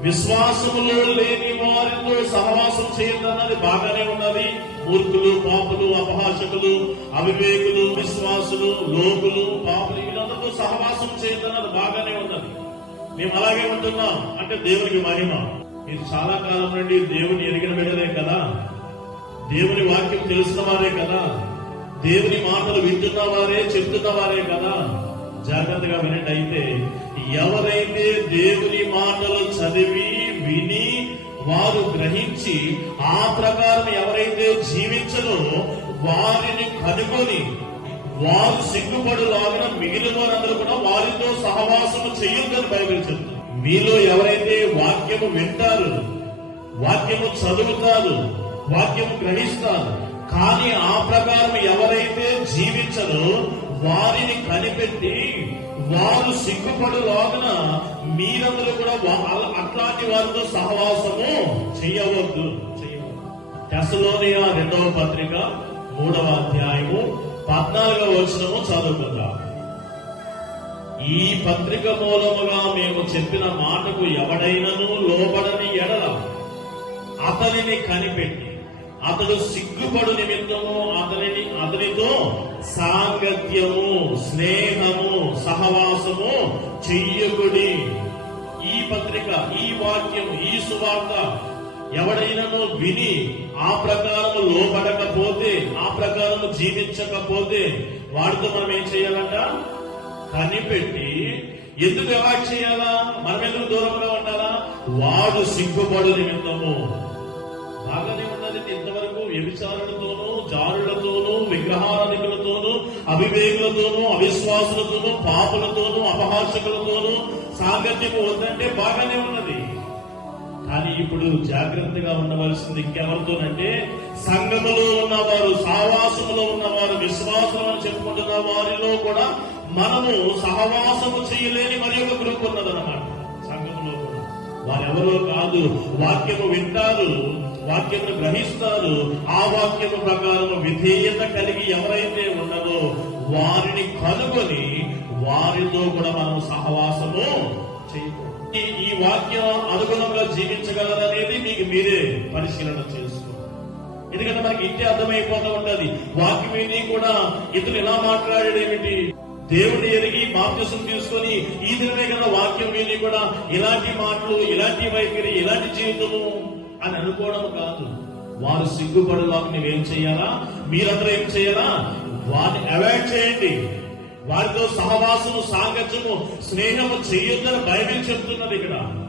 విశ్వాసములో లేని వారితో సహవాసం చేయొద్దన్నది బాగానే ఉన్నది. మూర్ఖులు పాపులు అపహాసకులు అవివేకులు విశ్వాసులు లోకులు పాపులు వీళ్ళందరితో సహవాసం చేయొద్దన్నది బాగానే ఉన్నది. మేము అలాగే ఉంటున్నాం. అంటే దేవునికి మహిమ. ఇది చాలా కాలం నుండి దేవుని ఎరిగిన బిడ్డలే కదా. దేవుని వాక్యం తెలిసిన వారే కదా. దేవుని మాటలు వింటున్న వారే చెప్తున్న వారే కదా. జాగ్రత్తగా వినండి అయితే ఎవరైతే దేవుని మాటలు చదివి విని వారు గ్రహించి ఆ ప్రకారం ఎవరైతే జీవించరో వారిని కనుగొని వారు సిగ్గుపడులాగిన మిగిలిన వారందరూ కూడా వారితో సహవాసము చేయొద్దని బైబిల్ చెప్తుంది. మీలో ఎవరైతే వాక్యము వింటారు వాక్యము చదువుతారు వాక్యము గ్రహిస్తారు కానీ ఆ ప్రకారం ఎవరైతే జీవించరో వారిని కనిపెట్టి వారు సిగ్గుపడు సిగ్గుపడులాగున మీరందరూ కూడా అట్లాంటి వారితో సహవాసము చేయవద్దు. చేయవద్దు. తెసలోనియా రెండవ పత్రిక మూడవ అధ్యాయము పద్నాలుగవ వచనము చదువుకుందాం. ఈ పత్రిక మూలముగా మేము చెప్పిన మాటకు ఎవడైనను లోబడని ఎడల అతనిని కనిపెట్టి అతడు సిగ్గుపడు నిమిత్తము అతనిని అతనితో సాంగత్యము స్నేహము సహవాసము చెయ్యకుడి ఈ పత్రిక ఈ వాక్యం ఈ సువార్త ఎవడైనాను విని ఆ ప్రకారము లోపడకపోతే ఆ ప్రకారము జీవించకపోతే వాడితో మనం ఏం చేయాలంట? కనిపెట్టి ఎందుకు అవాయిడ్ చేయాలా? మనం ఎందుకు దూరంగా ఉండాలా? వాడు సిగ్గుపడు నిమిత్తము. బాగానే ఉన్నది. ఇంతవరకు వ్యభిచారులతోనూ జారులతోనూ విగ్రహారధికులతోనూ అవివేకులతోనూ అవిశ్వాసులతోనూ పాపులతోనూ అపహాసకులతోనూ సాంగత్యము ఉందంటే బాగానే ఉన్నది. కానీ ఇప్పుడు జాగ్రత్తగా ఉండవలసింది ఇంకెవరితోనంటే సంఘములో ఉన్నవారు సావాసములో ఉన్నవారు విశ్వాసం అని చెప్పుకుంటున్న వారిలో కూడా మనము సహవాసము చేయలేని మరి ఒక గ్రూప్ ఉన్నదన్నమాట. సంఘములో కూడా. వారెవరో కాదు. వాక్యము వింటారు. వాక్యమును గ్రహిస్తారు. ఆ వాక్యము ప్రకారం విధేయత కలిగి ఎవరైతే ఉన్నదో వారిని కనుగొని వారితో కూడా మనం సహవాసము చేయకూడదు. ఈ- వాక్యం అనుగుణంగా జీవించగలరనేది మీకు మీరే పరిశీలన చేసుకోండి ఎందుకంటే మనకి ఇంటే అర్థమైపోతూ ఉంటది. వాక్యం కూడా ఇతను ఎలా మాట్లాడేదేమిటి దేవుని ఎరిగి బాప్తిసం తీసుకొని ఈ దినమే కదా వాక్యం విని కూడా? ఇలాంటి మాటలు ఇలాంటి వైఖరి ఇలాంటి జీవితము అని అనుకోవడం కాదు. వారు సిగ్గుపడేలాగా ఏం చేయాలా? మీరందరూ ఏం చేయాలా? వారిని అవాయిడ్ చేయండి. వారితో సహవాసము సాంగత్యము స్నేహము చేయొద్దని భయమే చెప్తున్నారు ఇక్కడ.